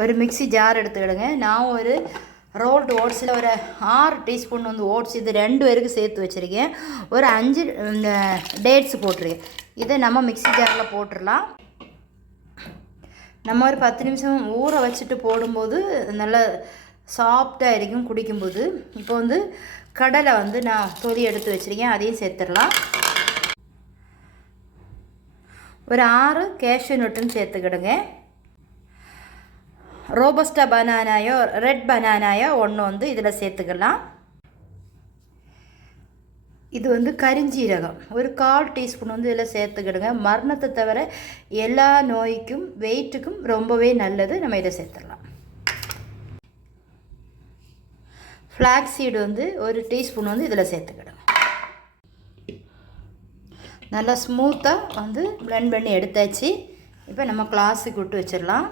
ஒரு mixie jar எடுத்துக்கிடுங்க. நான் ஒரு ரோல்டு ஓட்ஸில் ஒரு ஆறு டீஸ்பூன் வந்து ஓட்ஸ் இது ரெண்டு பேருக்கு சேர்த்து வச்சுருக்கேன். ஒரு அஞ்சு இந்த டேட்ஸ் போட்டிருக்கேன். இதை நம்ம மிக்ஸி ஜாரில் போட்டுடலாம். நம்ம ஒரு பத்து நிமிஷம் ஊற வச்சுட்டு போடும்போது நல்ல சாஃப்டாக இருக்கும் குடிக்கும்போது. இப்போ வந்து கடலை வந்து நான் தொலி எடுத்து வச்சுருக்கேன். அதையும் சேர்த்துடலாம். ஒரு ஆறு கேஷ்யூ நட்டுன்னு சேர்த்துக்கிடுங்க. ரோபஸ்டா பனானாயோ ரெட் பனானாயோ ஒன்று வந்து இதில் சேர்த்துக்கலாம். இது வந்து கரிஞ்சீரகம். ஒரு கால் டீஸ்பூன் வந்து இதில் சேர்த்துக்கிடுங்க. மரணத்தை தவிர எல்லா நோய்க்கும் வெயிட்டுக்கும் ரொம்பவே நல்லது. நம்ம இதை சேர்த்துடலாம். ஃப்ளாக்ஸீடு வந்து ஒரு டீஸ்பூன் வந்து இதில் சேர்த்துக்கிடுங்க. நல்லா ஸ்மூத்தாக வந்து ப்ளெண்ட் பண்ணி எடுத்தாச்சு. இப்போ நம்ம கிளாஸுக்கு விட்டு வச்சிடலாம்.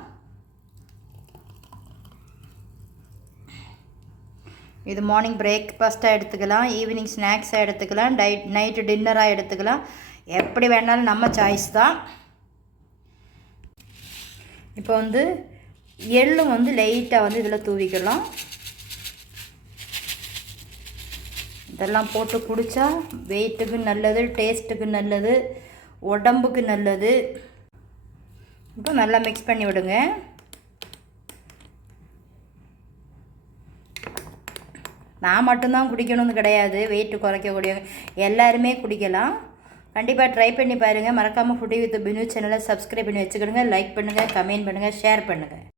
இது மார்னிங் பிரேக்ஃபாஸ்ட்டாக எடுத்துக்கலாம் ஈவினிங் ஸ்நாக்ஸாக எடுத்துக்கலாம் டைட் நைட்டு டின்னராக எடுத்துக்கலாம். எப்படி வேணாலும் நம்ம சாய்ஸ் தான். இப்போ வந்து எள்ளும் வந்து லைட்டாக வந்து இதில் தூவிக்கலாம். இதெல்லாம் போட்டு குடித்தா வெயிட்டுக்கு நல்லது டேஸ்ட்டுக்கு நல்லது உடம்புக்கு நல்லது. இப்போ நல்லா மிக்ஸ் பண்ணி விடுங்க நான் மட்டும்தான் குடிக்கணும்னு கிடையாது. வெயிட்டு குறைக்கக்கூடியவங்க எல்லாருமே குடிக்கலாம். கண்டிப்பாக ட்ரை பண்ணி பாருங்கள் மறக்காமல் ஃபுட்டி வித் பினு சேனலை சப்ஸ்கிரைப் பண்ணி வச்சுக்கிடுங்க. லைக் பண்ணுங்கள் கமெண்ட் பண்ணுங்கள் ஷேர் பண்ணுங்கள்